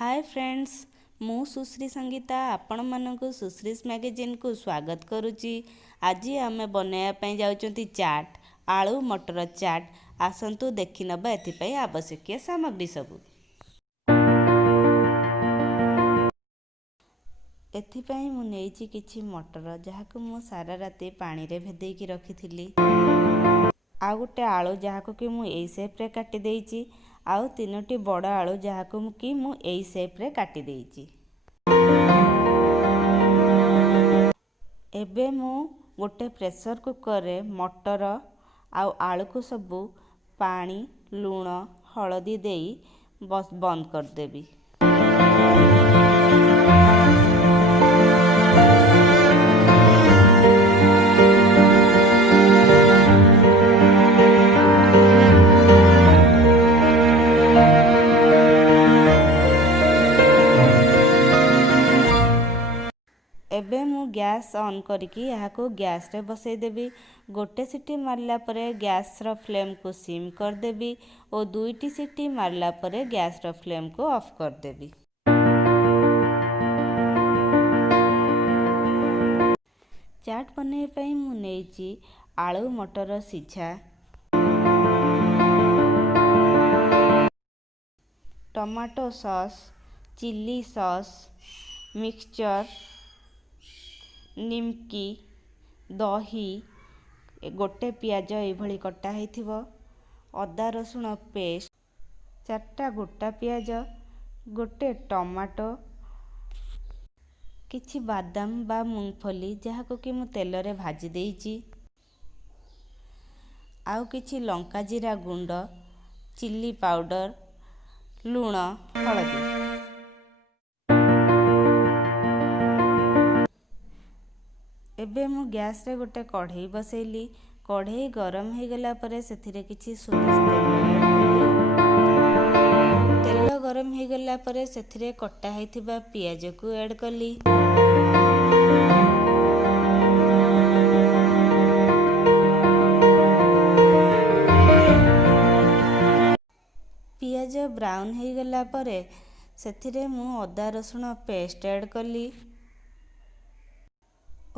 Hi friends, मु सुश्री संगीता आपण मानक सुश्रीस मैगजीन को स्वागत करुच्ची। आज आम बनवाई जाऊँच चाट आलू मटर चाट। आसतु देखि नबा एथिपाई आवश्यक सामग्री सबू। एथिपाई मु नेइची किछि मटर जहाको मु सारा राति पानी रे भेदेकी रखिथिली। आ गोटे आलू जहाको कि मु एई शेप रे काटी देइची। आउ तीनोटी बड़ आलू जहाको कि मु एई शेप रे काटी देइची। एबे मु गोटे प्रेशर कुकर रे मटर आउ आलू को सबू पानी लूण हळदी देई बस बंद कर देबी। एबे मु गैस ऑन करके यहाँ को गैस रे बसई देबी। गोटे सीटी मारला परे गैस रो फ्लेम को सिम कर देबी और दुईटी सीटी मारला परे गैस रो फ्लेम को ऑफ कर देबी। चाट बने पई मु नेइची आलू मटर सिझा, tomato sauce, chilli sauce, mixture, निमकी, दही, गोटे पियाज एभली कटा हेथिबो, अदा रसुण पेस्ट, 4टा गोटा पियाज, गोटे टमाटो, किछि बादाम बा मूंगफली जहाको कि मु तेल रे भाजी देइची, आउ किछि लंका जीरा गुंड, चिल्ली पाउडर, लूण हळदी। एबे मु गैस रे गोटे कढ़ई बसैली। कढ़ई गरम हो गला परे सेथिरे किछि सोरिष तेल गरम हो गला परे सेथिरे कटा हेथिबा पियाज को ऐड कली। पियाज ब्राउन हो गला परे सेथिरे मु अदा रसुण पेस्ट ऐड कली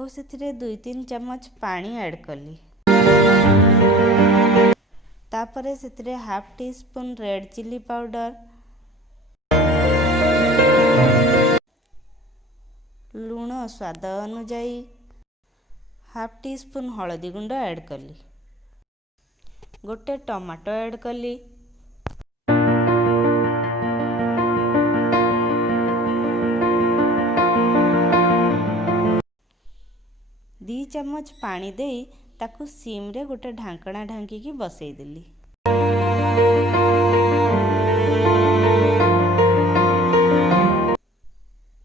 और सेथिरे 2-3 चम्मच पानी ऐड कली। तापरे सेथिरे half teaspoon red chilli powder, लूण स्वाद अनुଯାयी, हाफ टी स्पून हळदी गुंड ऐड कली, गोटे टमाटो ऐड कली, 2 चम्मच पानी देई ताकू सीम रे गोटे ढांकणा ढांकी की बसई देली।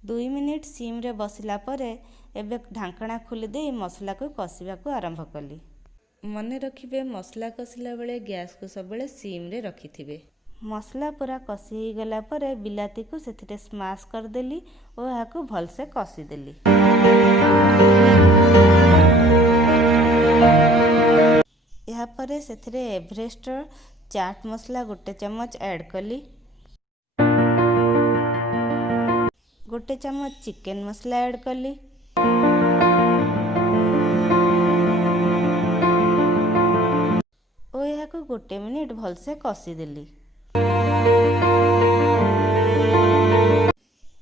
2 मिनिट सीम रे बसिला परे एबे ढांकणा खोली दे मसला को कसिबा को आरंभ कली। मने रखिबे मसला कसिला बेले गैस को सब बेले सीम रे रखिथिबे। मसला पूरा कसी ही गला परे बिलाती को सेथिरे स्माश कर देली और यहाँ को भल से कसी देली। यहाँ पर सेथिरे एवरेस्ट चाट मसला गोटे चम्मच ऐड कली, गोटे चम्मच चिकन मसला ऐड कली, और यहाँ को गोटे मिनिट भल से कसी देली।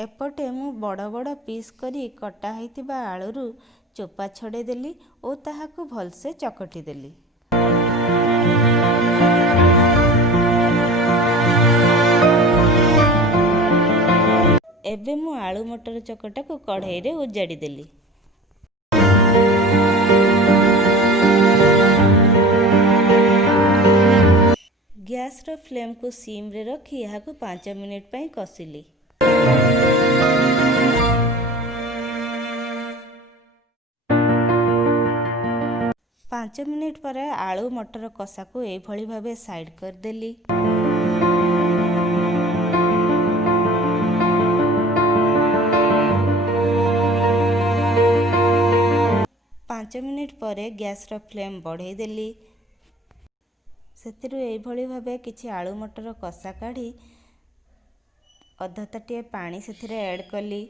एपटे मु बड़ बड़ पीस करी कटा हेतिबा आलूरू चोपा छड़े देली और ताहाको भल से चकटी देली। एबे मु आलू मटर चकटा को कढ़ाई रे उजाड़ी देली। गैस रो फ्लेम को सिम रे रखी यहाँ को 5 मिनिट पई कसिली। 5 मिनिट पर आलू मटर कषा को एभली भावे साइड कर देली। 5 मिनिट पर गैस रो फ्लेम बढ़ाई देली। सेतिरु एभली भावे किछि आलू मटर कषा काढ़ी ଅଧ ତାଟିଏ ପାଣି ସେଥିରେ ଆଡ଼୍ କଲି।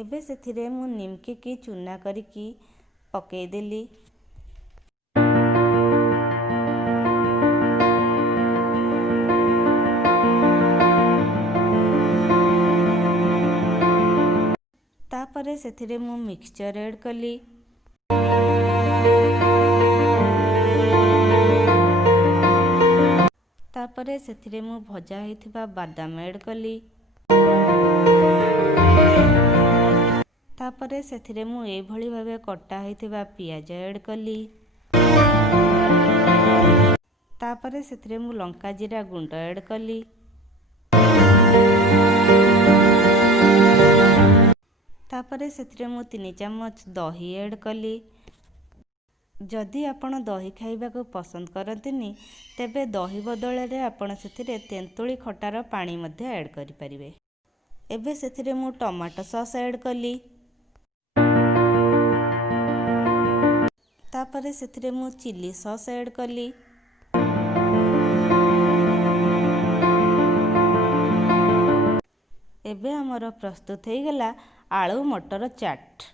ଏବେ ସେଥିରେ ମୁଁ ନିମକିକି ଚୁନା କରିକି ପକେଇଦେଲି। ତାପରେ ସେଥିରେ ମୁଁ ମିକ୍ସଚର ଆଡ଼୍ କଲି। ତାପରେ ସେଥିରେ ମୁଁ ଭଜା ହୋଇଥିବା ବାଦାମ ଆଡ଼୍ କଲି। ତାପରେ ସେଥିରେ ମୁଁ ଏଇଭଳି ଭାବେ କଟା ହୋଇଥିବା ପିଆଜ ଆଡ଼୍ କଲି। ତାପରେ ସେଥିରେ ମୁଁ ଲଙ୍କା ଜିରା ଗୁଣ୍ଡ ଆଡ଼୍ କଲି। ତାପରେ ସେଥିରେ ମୁଁ 3 ଚାମଚ ଦହି ଆଡ଼୍ କଲି। ଯଦି ଆପଣ ଦହି ଖାଇବାକୁ ପସନ୍ଦ କରନ୍ତିନି ତେବେ ଦହି ବଦଳରେ ଆପଣ ସେଥିରେ ତେନ୍ତୁଳି ଖଟାର ପାଣି ମଧ୍ୟ ଆଡ଼୍ କରିପାରିବେ। ଏବେ ସେଥିରେ ମୁଁ ଟମାଟୋ ସସ୍ ଆଡ଼୍ କଲି। ତାପରେ ସେଥିରେ ମୁଁ ଚିଲି ସସ୍ ଆଡ଼୍ କଲି। ଏବେ ଆମର ପ୍ରସ୍ତୁତ ହେଇଗଲା ଆଳୁ ମଟର ଚାଟ୍।